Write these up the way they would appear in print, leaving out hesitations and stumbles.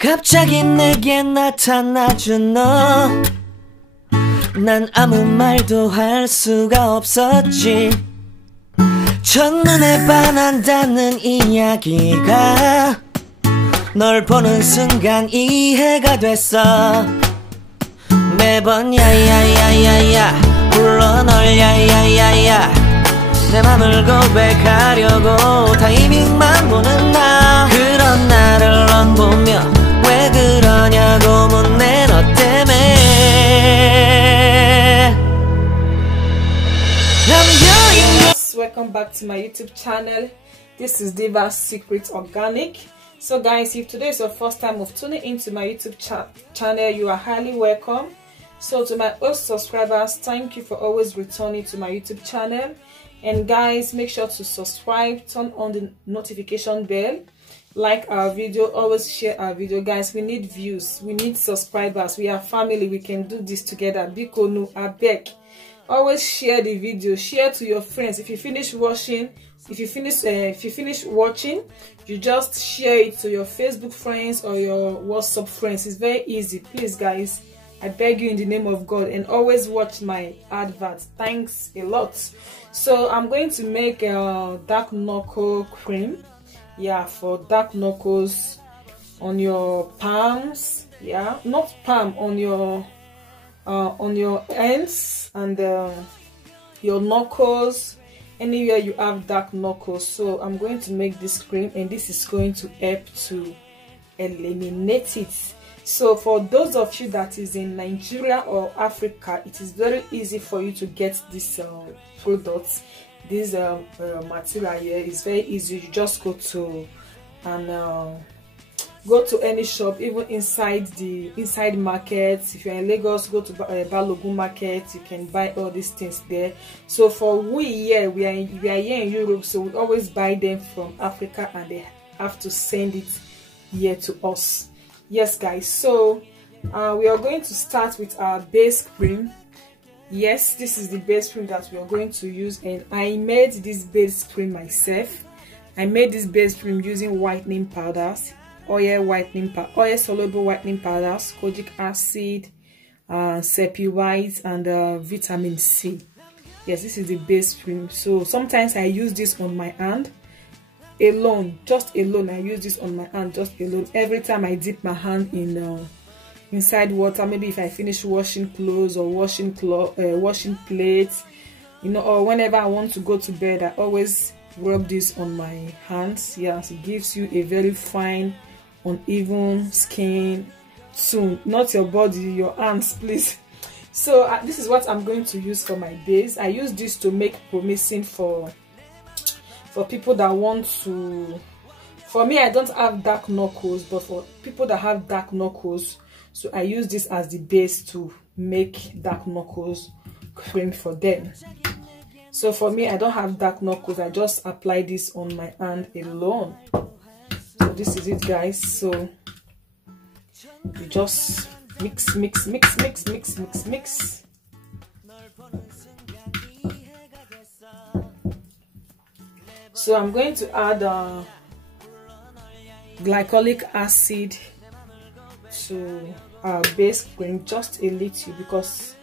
갑자기 내게 나타나준 너 난 아무 말도 할 수가 없었지 첫눈에 반한다는 이야기가 널 보는 순간 이해가 됐어 매번 야야야야야 불러 널 야야야야 내 맘을 고백하려고 타이밍만 보는 나 그런 나를 넌 보며 왜 그러냐고 묻네 너 때문에 Welcome back to my YouTube channel. This is Diva's Secret Organic. So guys, if today is your first time of tuning into my YouTube channel, you are highly welcome. So to my old subscribers, thank you for always returning to my YouTube channel. And guys, make sure to subscribe, turn on the notification bell, like our video, always share our video. Guys, we need views, we need subscribers, we are family, we can do this together. Bikonu, abeg. Always share the video, share to your friends. If you finish watching, if you finish watching, you just share it to your Facebook friends or your WhatsApp friends. It's very easy. Please guys, I beg you in the name of God, and always watch my adverts. Thanks a lot. So I'm going to make a dark knuckle cream, yeah, for dark knuckles on your palms, yeah, not palm, on your ends and your knuckles, anywhere you have dark knuckles. So I'm going to make this cream, and this is going to help to eliminate it. So for those of you that is in Nigeria or Africa, it is very easy for you to get this products. This material here is very easy. You just go to any shop, even inside markets. If you're in Lagos, go to Balogun market, you can buy all these things there. So for we here, we are here in Europe, so we always buy them from Africa, and they have to send it here to us. Yes guys, so we are going to start with our base cream. Yes, this is the base cream that we are going to use, and I made this base cream myself. I made this base cream using whitening powders, oil soluble whitening powders, kojic acid, sepi white, and vitamin C. Yes, this is the base cream. So sometimes I use this on my hand alone, just alone. I use this on my hand just alone. Every time I dip my hand in inside water, maybe if I finish washing clothes or washing plates, you know, or whenever I want to go to bed, I always rub this on my hands. Yes, it gives you a very fine, uneven skin soon, not your body, your hands, please. So this is what I'm going to use for my base. I use this to make promising for people that want to. For me, I don't have dark knuckles, but for people that have dark knuckles, so I use this as the base to make dark knuckles cream for them. So for me, I don't have dark knuckles, I just apply this on my hand alone. So this is it guys. So you just mix. So I'm going to add glycolic acid to our base cream, just a little, because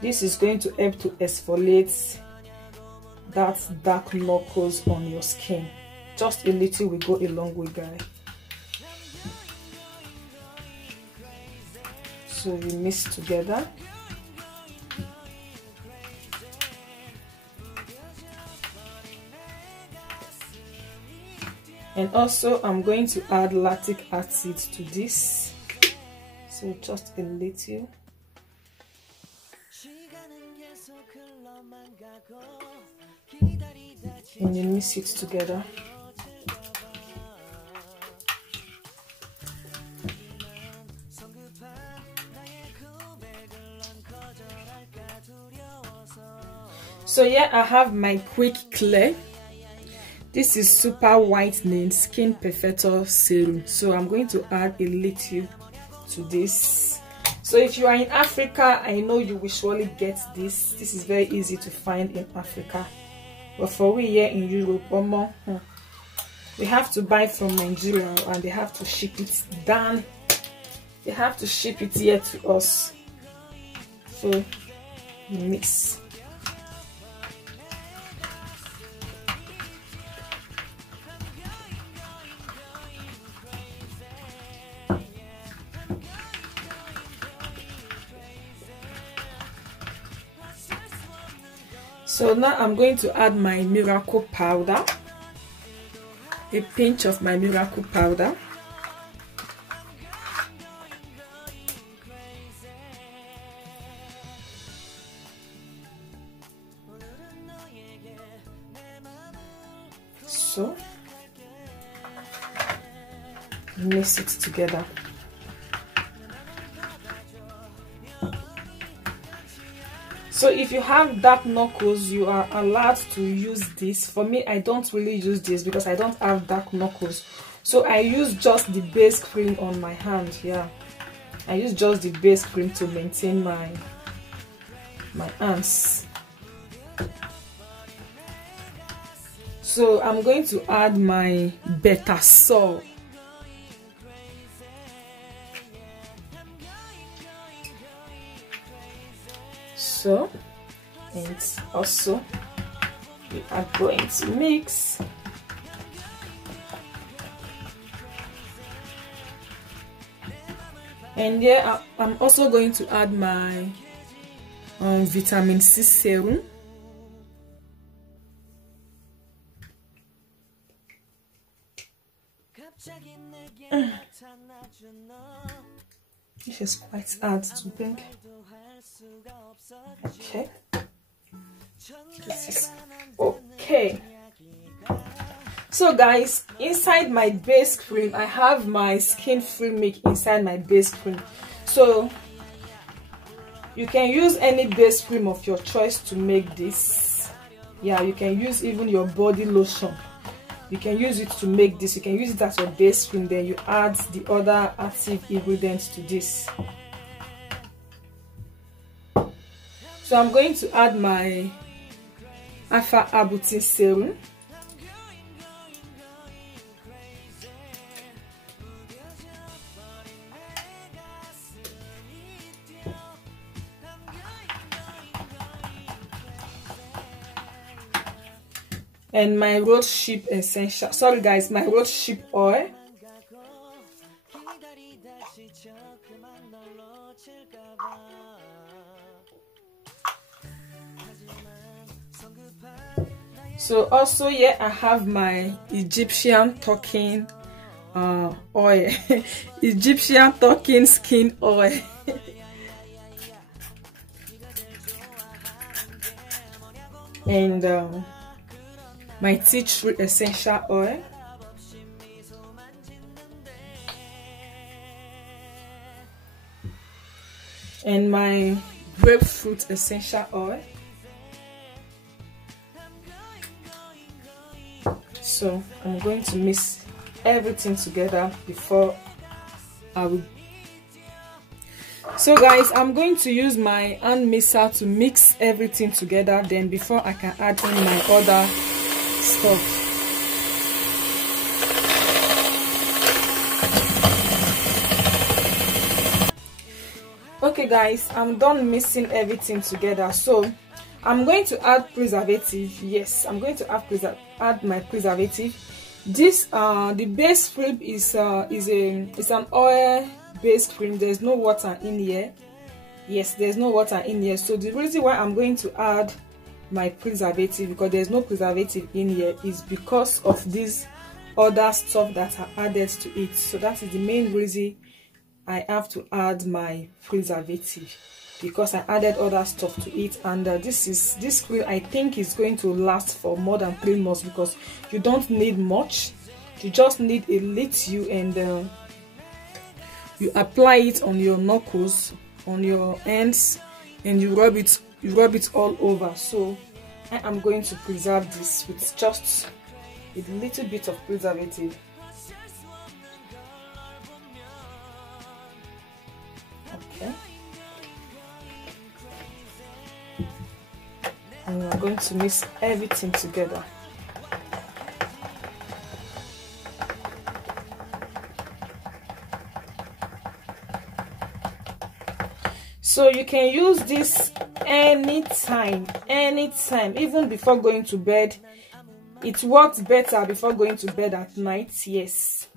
this is going to help to exfoliate that dark knuckles on your skin. Just a little will go a long way guys. So you mix together. And also I'm going to add lactic acid to this, so just a little. And you mix it together. So here I have my quick clear. This is super whitening skin perfector serum. So I'm going to add a little to this. So if you are in Africa, I know you will surely get this. This is very easy to find in Africa. But for we here in Europe, we have to buy from Nigeria, and they have to ship it down they have to ship it here to us. So mix. So now I'm going to add my miracle powder, a pinch of my miracle powder. So mix it together. So if you have dark knuckles, you are allowed to use this. For me, I don't really use this because I don't have dark knuckles. So I use just the base cream on my hand. Yeah, I use just the base cream to maintain my hands. So I'm going to add my betasol. So, and also we are going to mix. And here I'm also going to add my vitamin C serum. This is quite hard to bring. Okay, this is okay. So guys, inside my base cream I have my skin free milk inside my base cream. So you can use any base cream of your choice to make this. Yeah, you can use even your body lotion. You can use it to make this. You can use it as your base cream, then you add the other active ingredients to this. So I'm going to add my alpha arbutin serum. And my rosehip essential, sorry guys, my rosehip oil. So also here I have my Egyptian talking oil, Egyptian talking skin oil. And my tea tree essential oil. And my grapefruit essential oil. So I'm going to mix everything together before I will. So guys, I'm going to use my hand mixer to mix everything together, then before I can add in my other stuff. Okay guys, I'm done mixing everything together. So I'm going to add preservative. Yes, I'm going to add my preservative. This the base cream is an oil based cream. There's no water in here. Yes, there's no water in here. So the reason why I'm going to add my preservative, because there's no preservative in here, is because of this other stuff that are added to it. So that is the main reason I have to add my preservative, because I added other stuff to it. And this cream I think is going to last for more than 3 months, because you don't need much, you just need a little, and you apply it on your knuckles, on your hands, and you rub it all over. So I am going to preserve this with just a little bit of preservative. Okay, and we are going to mix everything together. So you can use this anytime, even before going to bed. It works better before going to bed at night. Yes,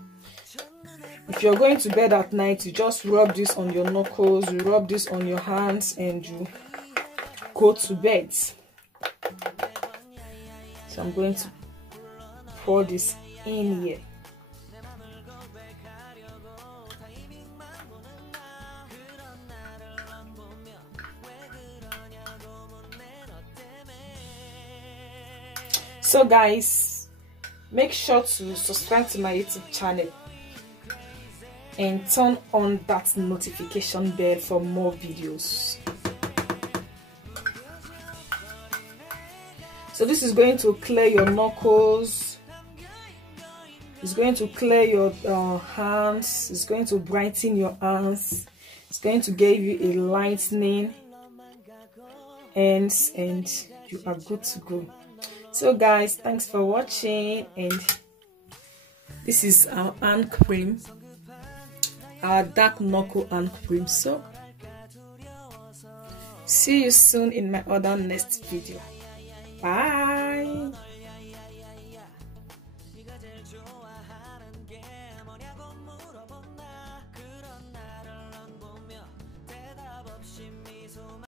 if you're going to bed at night, you just rub this on your knuckles, you rub this on your hands, and you go to bed. So I'm going to pour this in here. So guys, make sure to subscribe to my YouTube channel and turn on that notification bell for more videos. So this is going to clear your knuckles, it's going to clear your hands, it's going to brighten your hands, it's going to give you a lightening ends, and you are good to go. So guys, thanks for watching, and this is our hand cream, our dark knuckle hand cream. So see you soon in my other next video. Bye.